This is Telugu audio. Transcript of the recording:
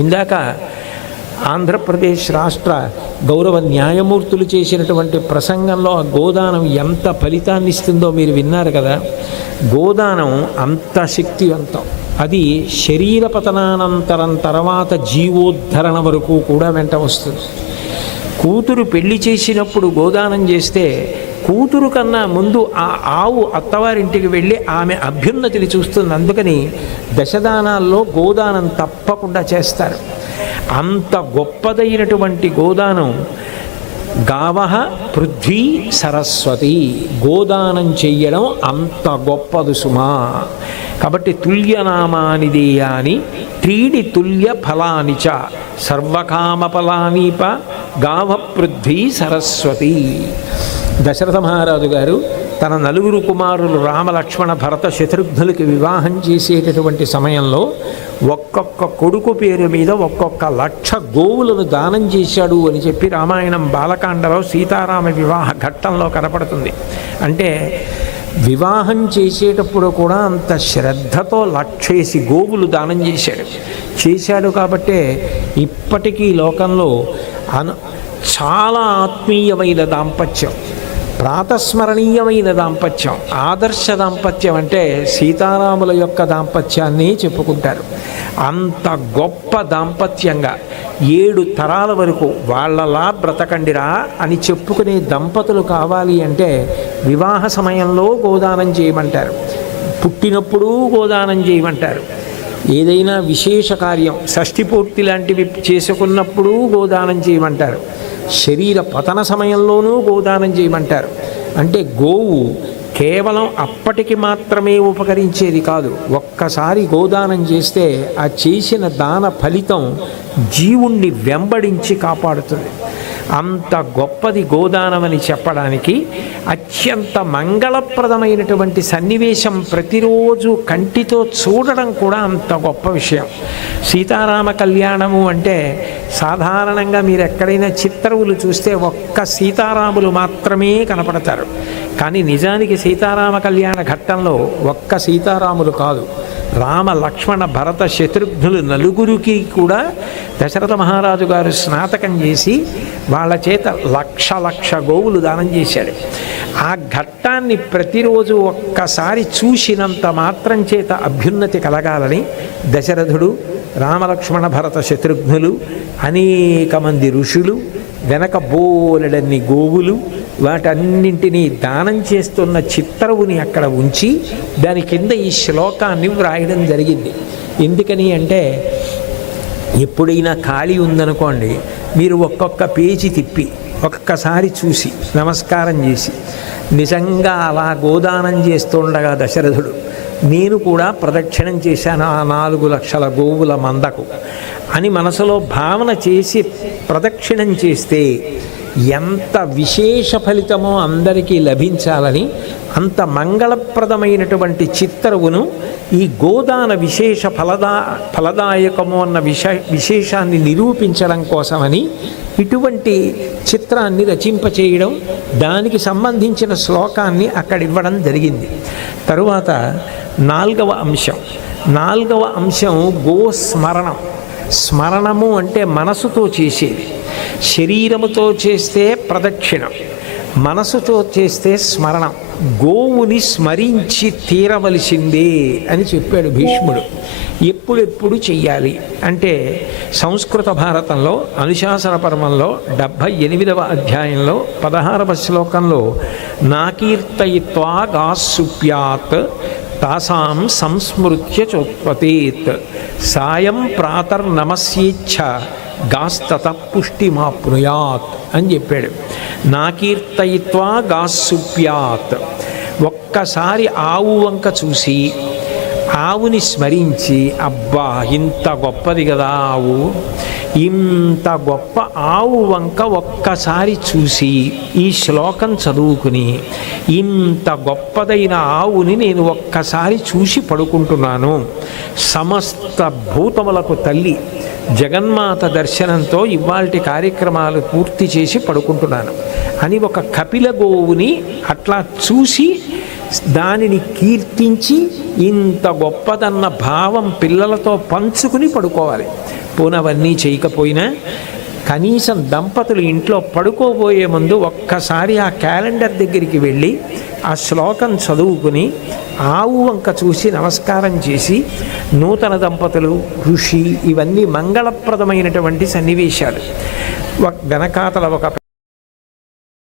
ఇందాక ఆంధ్రప్రదేశ్ రాష్ట్ర గౌరవ న్యాయమూర్తులు చేసినటువంటి ప్రసంగంలో ఆ గోదానం ఎంత ఫలితాన్ని ఇస్తుందో మీరు విన్నారు కదా. గోదానం అంత శక్తివంతం. అది శరీర పతనానంతరం తర్వాత జీవోద్ధరణ వరకు కూడా వెంట వస్తుంది. కూతురు పెళ్లి చేసినప్పుడు గోదానం చేస్తే కూతురు కన్నా ముందు ఆ ఆవు అత్తవారింటికి వెళ్ళి ఆమె అభ్యున్నతిని చూస్తుంది. అందుకని దశదానాల్లో గోదానం తప్పకుండా చేస్తారు. అంత గొప్పదైనటువంటి గోదానం గావః పృథ్వీ సరస్వతి. గోదానం చెయ్యడం అంత గొప్పదు సుమా. కాబట్టి తుల్యనామాని దేయాని త్రీడి తుల్య ఫలాని చ సర్వకామ ఫలానీప గావ పృథ్వీ సరస్వతి. దశరథ మహారాజు గారు తన నలుగురు కుమారులు రామలక్ష్మణ భరత శత్రుఘ్నులకి వివాహం చేసేటటువంటి సమయంలో ఒక్కొక్క కొడుకు పేరు మీద ఒక్కొక్క 1,00,000 గోవులను దానం చేశాడు అని చెప్పి రామాయణం బాలకాండలో సీతారామ వివాహ ఘట్టంలో కనపడుతుంది. అంటే వివాహం చేసేటప్పుడు కూడా అంత శ్రద్ధతో 1,00,000 గోవులు దానం చేశాడు. కాబట్టే ఇప్పటికీ లోకంలో చాలా ఆత్మీయమైన దాంపత్యం, ప్రాతస్మరణీయమైన దాంపత్యం, ఆదర్శ దాంపత్యం అంటే సీతారాముల యొక్క దాంపత్యాన్ని చెప్పుకుంటారు. అంత గొప్ప దాంపత్యంగా 7 తరాల వరకు వాళ్ళలా బ్రతకండిరా అని చెప్పుకునే దంపతులు కావాలి అంటే వివాహ సమయంలో గోదానం చేయమంటారు, పుట్టినప్పుడు గోదానం చేయమంటారు, ఏదైనా విశేష కార్యం షష్ఠిపూర్తి లాంటివి చేసుకున్నప్పుడు గోదానం చేయమంటారు, శరీర పతన సమయంలోనూ గోదానం చేయమంటారు. అంటే గోవు కేవలం అప్పటికి మాత్రమే ఉపకరించేది కాదు. ఒక్కసారి గోదానం చేస్తే ఆ చేసిన దాన ఫలితం జీవుణ్ణి వెంబడించి కాపాడుతుంది. అంత గొప్పది గోదానం అని చెప్పడానికి అత్యంత మంగళప్రదమైనటువంటి సన్నివేశం ప్రతిరోజు కంటితో చూడడం కూడా అంత గొప్ప విషయం. సీతారామ కళ్యాణము అంటే సాధారణంగా మీరు ఎక్కడైనా చిత్రవులు చూస్తే ఒక్క సీతారాములు మాత్రమే కనపడతారు. కానీ నిజానికి సీతారామ కళ్యాణ ఘట్టంలో ఒక్క సీతారాములు కాదు, రామ లక్ష్మణ భరత శత్రుఘ్నులు నలుగురికి కూడా దశరథ మహారాజు గారు స్నాతకం చేసి వాళ్ళ చేత 1,00,000 గోవులు దానం చేశాడు. ఆ ఘట్టాన్ని ప్రతిరోజు ఒక్కసారి చూసినంత మాత్రం చేత అభ్యున్నతి కలగాలని దశరథుడు, రామలక్ష్మణ భరత శత్రుఘ్నులు, అనేక మంది ఋషులు, వెనక బోలెడన్ని గోవులు, వాటన్నింటినీ దానం చేస్తున్న చిత్తరువుని అక్కడ ఉంచి దాని కింద ఈ శ్లోకాన్ని వ్రాయడం జరిగింది. ఎందుకని అంటే ఎప్పుడైనా ఖాళీ ఉందనుకోండి, మీరు ఒక్కొక్క పేజీ తిప్పి ఒక్కసారి చూసి నమస్కారం చేసి నిజంగా అలా గోదానం చేస్తుండగా దశరథుడు నేను కూడా ప్రదక్షిణం చేశాను ఆ 4,00,000 గోవుల మందకు అని మనసులో భావన చేసి ప్రదక్షిణం చేస్తే ఎంత విశేష ఫలితమో అందరికీ లభించాలని అంత మంగళప్రదమైనటువంటి చిత్తరువును ఈ గోదాన విశేష ఫలదాయకము అన్న విశేషాన్ని నిరూపించడం కోసమని ఇటువంటి చిత్రాన్ని రచింపచేయడం, దానికి సంబంధించిన శ్లోకాన్ని అక్కడ ఇవ్వడం జరిగింది. తరువాత 4వ అంశం గోస్మరణం. స్మరణము అంటే మనసుతో చేసేది. శరీరముతో చేస్తే ప్రదక్షిణం, మనసుతో చేస్తే స్మరణం. గోవుని స్మరించి తీరవలసిందే అని చెప్పాడు భీష్ముడు. ఎప్పుడెప్పుడు చెయ్యాలి అంటే సంస్కృత భారతంలో అనుశాసన పర్వంలో 78వ అధ్యాయంలో 16వ శ్లోకంలో నాకీర్తయిత్వా గాస్సుప్యాత్ తాసాం సంస్మృత్య చోత్పతేత్ సాయం ప్రాతర్నమస్యేచ్ఛ గాస్తత పుష్టిమాప్నుయాత్ అని చెప్పాడు. నాకీర్తయిత్వా గాస్సుప్యాత్. ఒక్కసారి ఆవు వంక చూసి ఆవుని స్మరించి, అబ్బా ఇంత గొప్పది కదా ఆవు, ఇంత గొప్ప ఆవు వంక ఒక్కసారి చూసి ఈ శ్లోకం చదువుకుని ఇంత గొప్పదైన ఆవుని నేను ఒక్కసారి చూసి పడుకుంటున్నాను, సమస్త భూతములకు తల్లి జగన్మాత దర్శనంతో ఇవాల్టి కార్యక్రమాలు పూర్తి చేసి పడుకుంటున్నాను అని ఒక కపిల గోవుని అట్లా చూసి దానిని కీర్తించి ఇంత గొప్పదన్న భావం పిల్లలతో పంచుకుని పడుకోవాలి. పోనవన్నీ చేయకపోయినా కనీసం దంపతులు ఇంట్లో పడుకోబోయే ముందు ఒక్కసారి ఆ క్యాలెండర్ దగ్గరికి వెళ్ళి ఆ శ్లోకం చదువుకుని ఆవు వంక చూసి నమస్కారం చేసి, నూతన దంపతులు, ఋషి, ఇవన్నీ మంగళప్రదమైనటువంటి సన్నివేశాలు. వెనకాతల ఒక